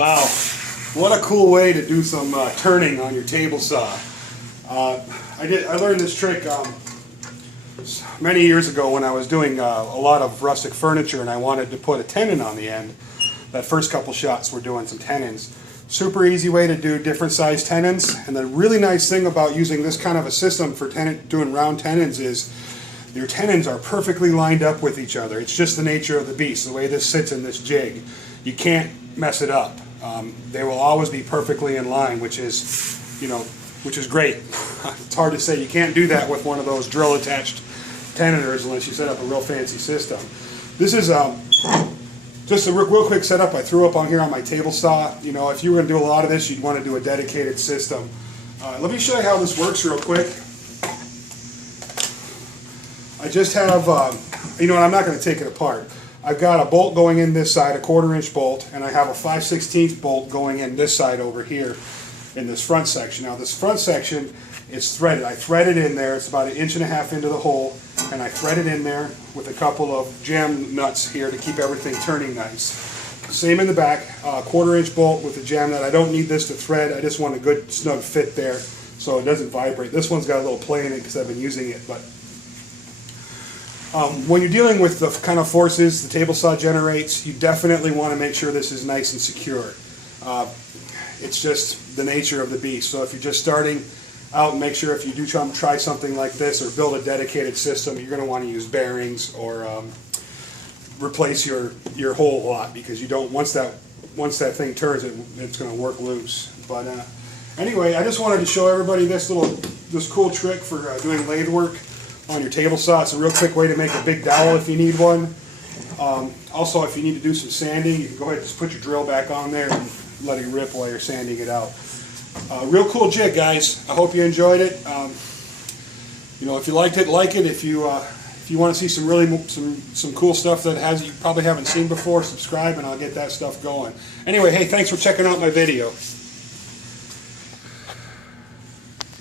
Wow, what a cool way to do some turning on your table saw. I learned this trick many years ago when I was doing a lot of rustic furniture and I wanted to put a tenon on the end. That first couple shots we're doing some tenons. Super easy way to do different size tenons, and the really nice thing about using this kind of a system for doing round tenons is your tenons are perfectly lined up with each other. It's just the nature of the beast, the way this sits in this jig. You can't mess it up. They will always be perfectly in line, which is great. It's hard to say. You can't do that with one of those drill attached tenoners unless you set up a real fancy system. This is just a real quick setup I threw up on here on my table saw. You know, if you were going to do a lot of this, you'd want to do a dedicated system. Let me show you how this works real quick. I just have, you know what, I'm not going to take it apart. I've got a bolt going in this side, a 1/4 inch bolt, and I have a 5/16 bolt going in this side over here in this front section. Now this front section is threaded. I thread it in there. It's about 1.5 inches into the hole, and I thread it in there with a couple of jam nuts here to keep everything turning nice. Same in the back, 1/4 inch bolt with a jam nut. I don't need this to thread. I just want a good snug fit there so it doesn't vibrate. This one's got a little play in it because I've been using it, but when you're dealing with the kind of forces the table saw generates, you definitely want to make sure this is nice and secure. It's just the nature of the beast. So if you're just starting out, make sure if you do try something like this or build a dedicated system, you're going to want to use bearings or replace your hole a lot, because you don't, once that thing turns, it's going to work loose. But anyway, I just wanted to show everybody this cool trick for doing lathe work on your table saw. It's a real quick way to make a big dowel if you need one. Also, if you need to do some sanding, you can go ahead and just put your drill back on there and let it rip while you're sanding it out. Real cool jig, guys. I hope you enjoyed it. You know, if you liked it, like it. If you want to see some cool stuff that you probably haven't seen before, subscribe and I'll get that stuff going. Anyway, hey, thanks for checking out my video.